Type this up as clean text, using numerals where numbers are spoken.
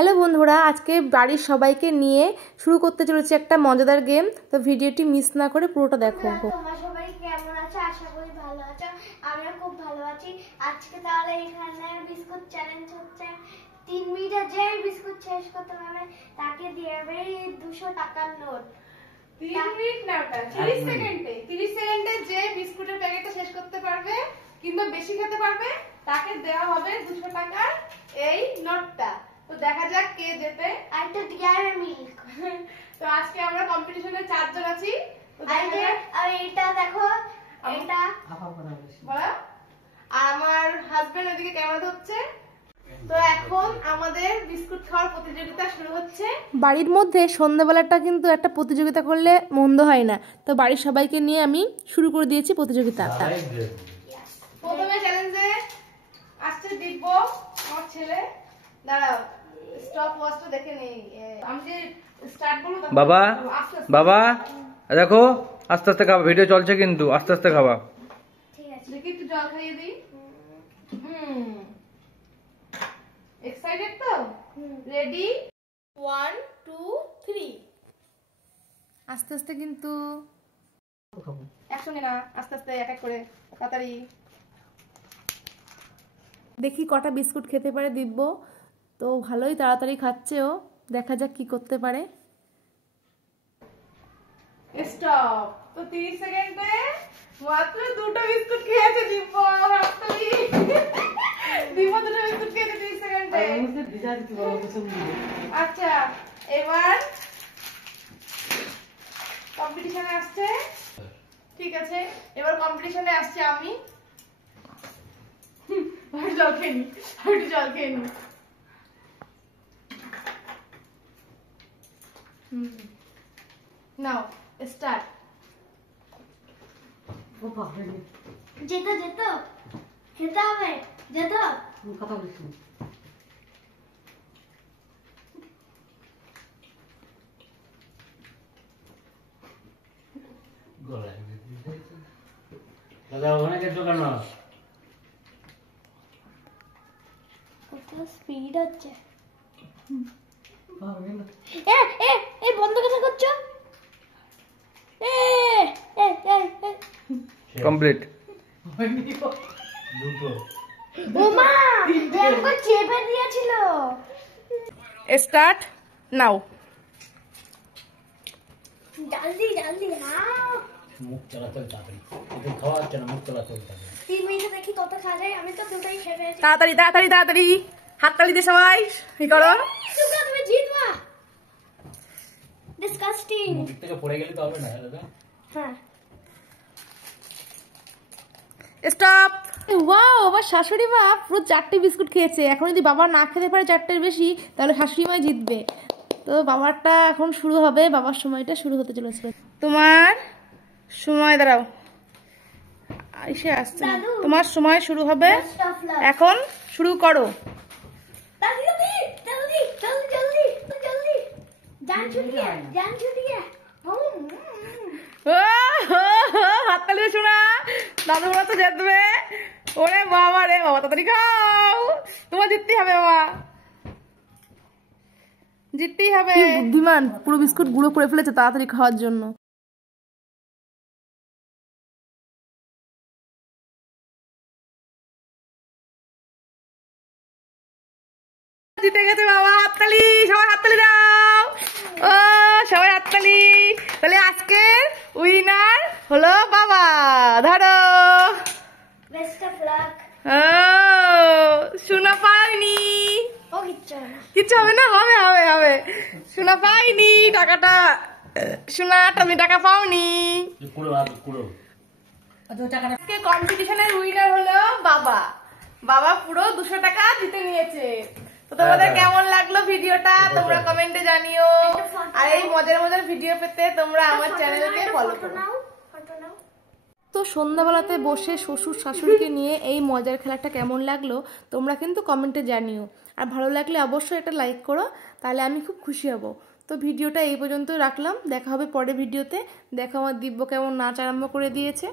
Hello বন্ধুরা, আজকে বাড়ির সবাইকে নিয়ে শুরু করতে চলেছে একটা মজাদার গেম। তো ভিডিওটি মিস না করে পুরোটা দেখো। তোমরা সবাই কেমন আছো? আশা করি ভালো আছো। আমরা খুব ভালো আছি। আজকে তাহলে এখানে বিস্কুট চ্যালেঞ্জ হচ্ছে। 3 মিনিটে যে বিস্কুট শেষ করতে পারবে তাকে দিয়ে হবে 200 টাকার নোট। 3 মিনিট না, ওটা 30 সেকেন্ডে। 30 সেকেন্ডে যে বিস্কুটের প্যাকেটটা শেষ করতে পারবে কিংবা বেশি খেতে পারবে তাকে দেওয়া হবে 200 টাকার এই নোটটা। তো দেখা যাক কে জেতে। আর তো ডিয়ার মিল্ক। তো আজকে আমরা কম্পিটিশনে 4 জন আছি। তো আর এটা দেখো, এটা বলো। আমার হাজবেন্ড ওদিকে ক্যামেরা ধরছে। তো এখন আমাদের বিস্কুট খাওয়ার প্রতিযোগিতা শুরু হচ্ছে। বাড়ির মধ্যে সন্ধ্যাবেলাটা কিন্তু একটা প্রতিযোগিতা করলে মন্দ হয় না। তো বাড়ির সবাইকে নিয়ে আমি শুরু করে দিয়েছি প্রতিযোগিতা। প্রথমে চ্যালেঞ্জে আসছে দিব্য, আমার ছেলে। দাঁড়াও, স্টপ ওয়াচটা দেখে নেই। আমি যে স্টার্ট করব বাবা বাবা দেখো, আস্তে আস্তে খাবা, ভিডিও চলছে কিন্তু আস্তে আস্তে খাবা। ঠিক আছে, দেখি একটু জল খাইয়ে দিই। এক্সাইটেড তো? রেডি, 1 2 3। আস্তে আস্তে কিন্তু একসঙ্গে না, আস্তে আস্তে এক এক করে, তাড়াতাড়ি। দেখি কটা বিস্কুট খেতে পারে দিব্য। তো ভালোই তাড়াতাড়ি খাচ্ছে ও, দেখা যাক কি করতে পারে। স্টপ। তো 30 সেকেন্ডে মাত্র 2টা বিস্কুট খেয়েছে দিব্য। হাততালি। দিব্য 2টা বিস্কুট খেয়েছে 30 সেকেন্ডে। আচ্ছা, এবার কম্পিটিশনে আসছে। ঠিক আছে, এবার কম্পিটিশনে আসছে আমি। জল খেয়ে নি, একটু জল খেয়ে নি। নাও স্টার্ট। যেত যেত খেতে হবে, যেত। কথা বলছি দাদা, ওখানে গেছো কেন? কত স্পিড হচ্ছে। এ এ এ বন্ধ কেন করছো? এ এ এ কমপ্লিট। দুটো ওমা, দেখো চেপে দিয়েছিল। Start now. জলদি জলদি নাও। মুখ চালাতে হবে তাড়াতাড়ি, এটা খাওয়া হচ্ছে না, মুখ চালাতে হবে তাড়াতাড়ি। 3 মিনিটে দেখি কত খাওয়া যায়। আমি তো দুটোই খেয়ে ফেলেছি। তাড়াতাড়ি তাড়াতাড়ি তাড়াতাড়ি, হাততালি দিয়ে সবাই কি করো। সুগা, তুমি জিতবা। ডিসকাস্টিং। মুখ থেকে পড়ে গেলে তো হবে না দাদা। হ্যাঁ, স্টপ। ওয়াও, আমার শাশুড়ি মা পুরো 4টে বিস্কুট খেয়েছে। এখন যদি বাবা না খেতে পারে 4টের বেশি, তাহলে শাশুড়ি মা জিতবে। তো বাবারটা এখন শুরু হবে, বাবার সময়টা শুরু হতে চলেছে। তোমার সময়, দাঁড়াও, এসে আসছে। তোমার সময় শুরু হবে এখন, শুরু করো। জলদি জলদি জলদি জলদি জলদি। জান ছুটিয়ে, জান ছুটিয়ে। হাততালি দিয়ে শোনা, দাদু ওরা তো জিতবে। ওরে বাবা রে বাবা, তাড়াতাড়ি খাও, তোমার জিততেই হবে বাবা, জিততেই হবে। বুদ্ধিমান, পুরো বিস্কুট গুঁড়ো করে ফেলেছে তাড়াতাড়ি খাওয়ার জন্য। জিতে গেছে বাবা, হাততালি, সবাই হাততালি দাও। ও সবাই হাততালি। তাহলে আজকে উইনার হলো বাবা। ধরো। Best of luck. ও শোনা পাইনি। ও কিচ্ছু না। কিচ্ছু হবে না, হবে হবে হবে। শোনা পাইনি টাকাটা, শোনা তুমি টাকা পাওনি। আজকে কম্পিটিশনের উইনার হলো বাবা। বাবা পুরো 200 টাকা জিতে নিয়েছে। তো তোমাদের কেমন লাগলো ভিডিওটা তোমরা কমেন্টে জানিও। আর এই মজার মজার ভিডিও পেতে তোমরা আমার চ্যানেলকে ফলো করো। তো সন্ধ্যাবেলাতে বসে শ্বশুর শাশুড়িকে নিয়ে এই মজার খেলাটা কেমন লাগলো তোমরা কিন্তু কমেন্টে জানিও। আর ভালো লাগলে অবশ্যই একটা লাইক করো, তাহলে আমি খুব খুশি হব। তো ভিডিওটা এই পর্যন্ত রাখলাম, দেখা হবে পরের ভিডিওতে। দেখো আমার দিব্য কেমন নাচ আরম্ভ করে দিয়েছে।